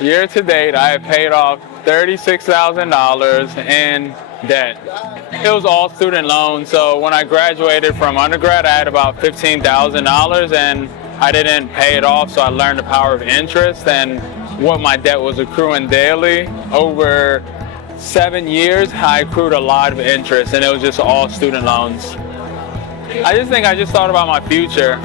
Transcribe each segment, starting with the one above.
year to date, I have paid off $36,000 in debt. It was all student loans, so when I graduated from undergrad, I had about $15,000 and I didn't pay it off, so I learned the power of interest and what my debt was accruing daily. Over 7 years, I accrued a lot of interest, and it was just all student loans. I just thought about my future,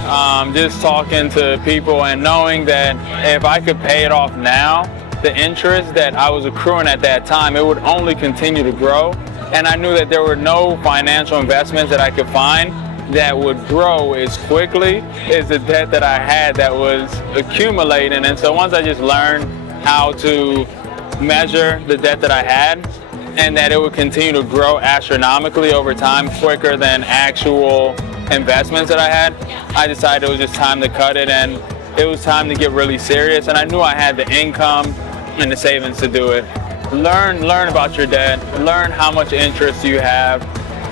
just talking to people and knowing that if I could pay it off now, the interest that I was accruing at that time, it would only continue to grow. And I knew that there were no financial investments that I could find that would grow as quickly as the debt that I had that was accumulating. And so once I just learned how to measure the debt that I had, and that it would continue to grow astronomically over time, quicker than actual investments that I had, I decided it was just time to cut it, and it was time to get really serious. And I knew I had the income and the savings to do it. Learn about your debt. Learn how much interest you have.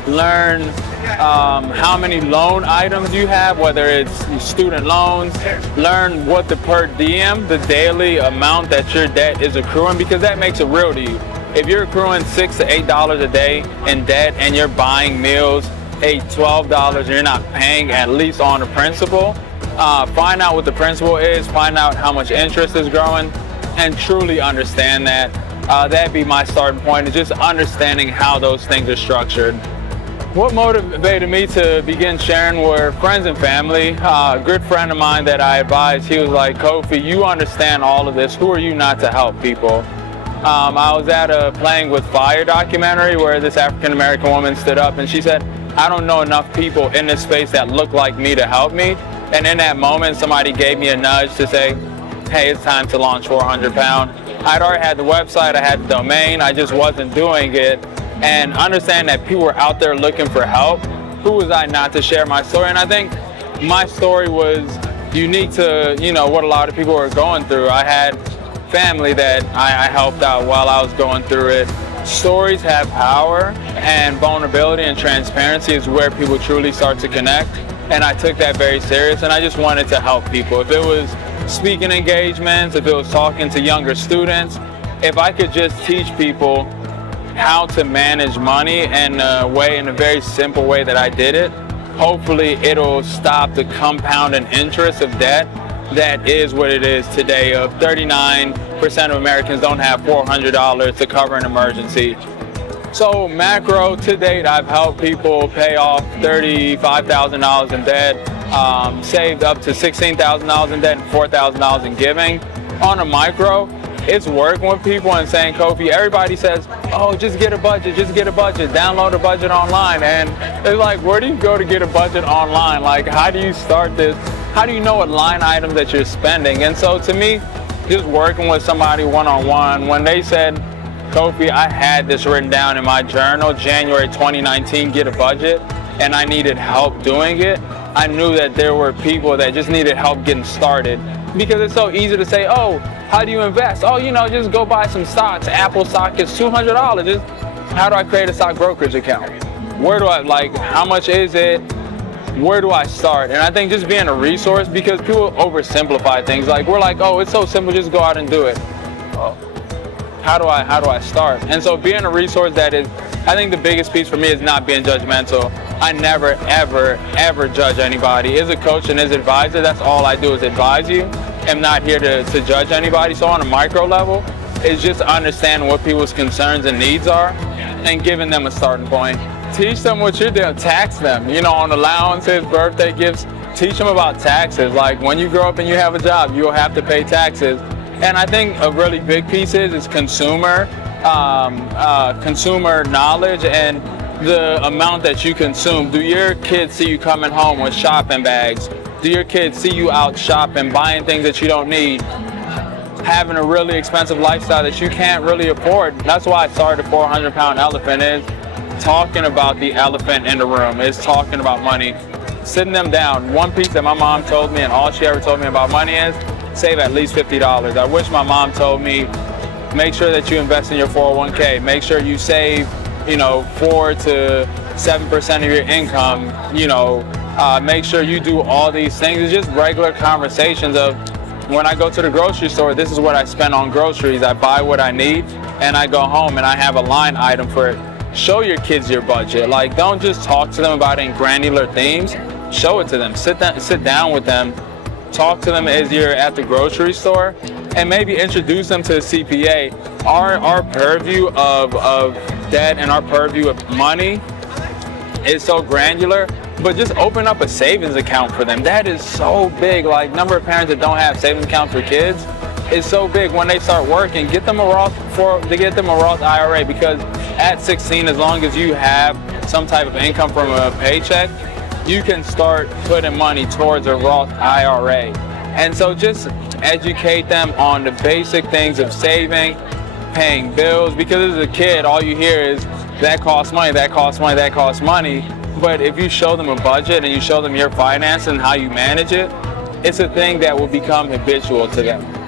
Learn how many loan items you have, whether it's student loans. Learn what the per diem, the daily amount that your debt is accruing, because that makes it real to you. If you're accruing $6 to $8 a day in debt and you're buying meals $8, $12 and you're not paying at least on the principal, find out what the principal is, find out how much interest is growing, and truly understand that. That'd be my starting point, is just understanding how those things are structured. What motivated me to begin sharing were friends and family. A good friend of mine that I advised, he was like, Kofi, you understand all of this. Who are you not to help people? I was at a Playing with Fire documentary where this African-American woman stood up and she said, I don't know enough people in this space that look like me to help me. And in that moment, somebody gave me a nudge to say, hey, it's time to launch 400 Pound. I'd already had the website, I had the domain, I just wasn't doing it. And understanding that people were out there looking for help, who was I not to share my story? And I think my story was unique to, what a lot of people were going through. I had family that I helped out while I was going through it. Stories have power, and vulnerability and transparency is where people truly start to connect. And I took that very serious, and I just wanted to help people. If it was speaking engagements, if it was talking to younger students, if I could just teach people how to manage money in a very simple way that I did it, hopefully it'll stop the compounding interest of debt that is what it is today. Of 39% of Americans don't have $400 to cover an emergency. So macro, to date, I've helped people pay off $35,000 in debt, saved up to $16,000 in debt and $4,000 in giving. On a micro, it's working with people and saying, Kofi, everybody says, oh, just get a budget, download a budget online. And it's like, where do you go to get a budget online? Like, how do you start this? How do you know what line item that you're spending? And so to me, just working with somebody one-on-one, when they said, Kofi, I had this written down in my journal, January 2019, get a budget, and I needed help doing it, I knew that there were people that just needed help getting started. Because it's so easy to say, oh, how do you invest? Oh, just go buy some stocks. Apple stock is $200. Just how do I create a stock brokerage account? Where do I, how much is it? Where do I start? And I think just being a resource, because people oversimplify things. Like, we're like, oh, it's so simple, just go out and do it. Oh, how do I start? And so being a resource that is, I think the biggest piece for me is not being judgmental. I never, ever, ever judge anybody. As a coach and as an advisor, that's all I do is advise you. I'm not here to judge anybody. So on a micro level, it's just understanding what people's concerns and needs are and giving them a starting point. Teach them what you're doing, tax them, on allowances, birthday gifts, teach them about taxes. Like, when you grow up and you have a job, you'll have to pay taxes. And I think a really big piece is consumer knowledge and the amount that you consume. Do your kids see you coming home with shopping bags? Do your kids see you out shopping, buying things that you don't need? Having a really expensive lifestyle that you can't really afford? That's why I started the 400 Pound Elephant, is talking about the elephant in the room, is talking about money. Sitting them down. One piece that my mom told me, and all she ever told me about money, is save at least $50. I wish my mom told me, make sure that you invest in your 401k. Make sure you save, 4 to 7% of your income. Make sure you do all these things. It's just regular conversations of when I go to the grocery store, this is what I spend on groceries. I buy what I need, and I go home and I have a line item for it. Show your kids your budget. Like, don't just talk to them about it in granular themes. Show it to them. Sit down with them. Talk to them as you're at the grocery store, and maybe introduce them to a CPA. Our purview of debt and our purview of money is so granular, but just open up a savings account for them. That is so big. Like, number of parents that don't have savings accounts for kids is so big. When they start working, get them a Roth IRA, because at 16, as long as you have some type of income from a paycheck, you can start putting money towards a Roth IRA. And so just educate them on the basic things of saving, paying bills, because as a kid, all you hear is that costs money, that costs money, that costs money. But if you show them a budget and you show them your finance and how you manage it, it's a thing that will become habitual to them.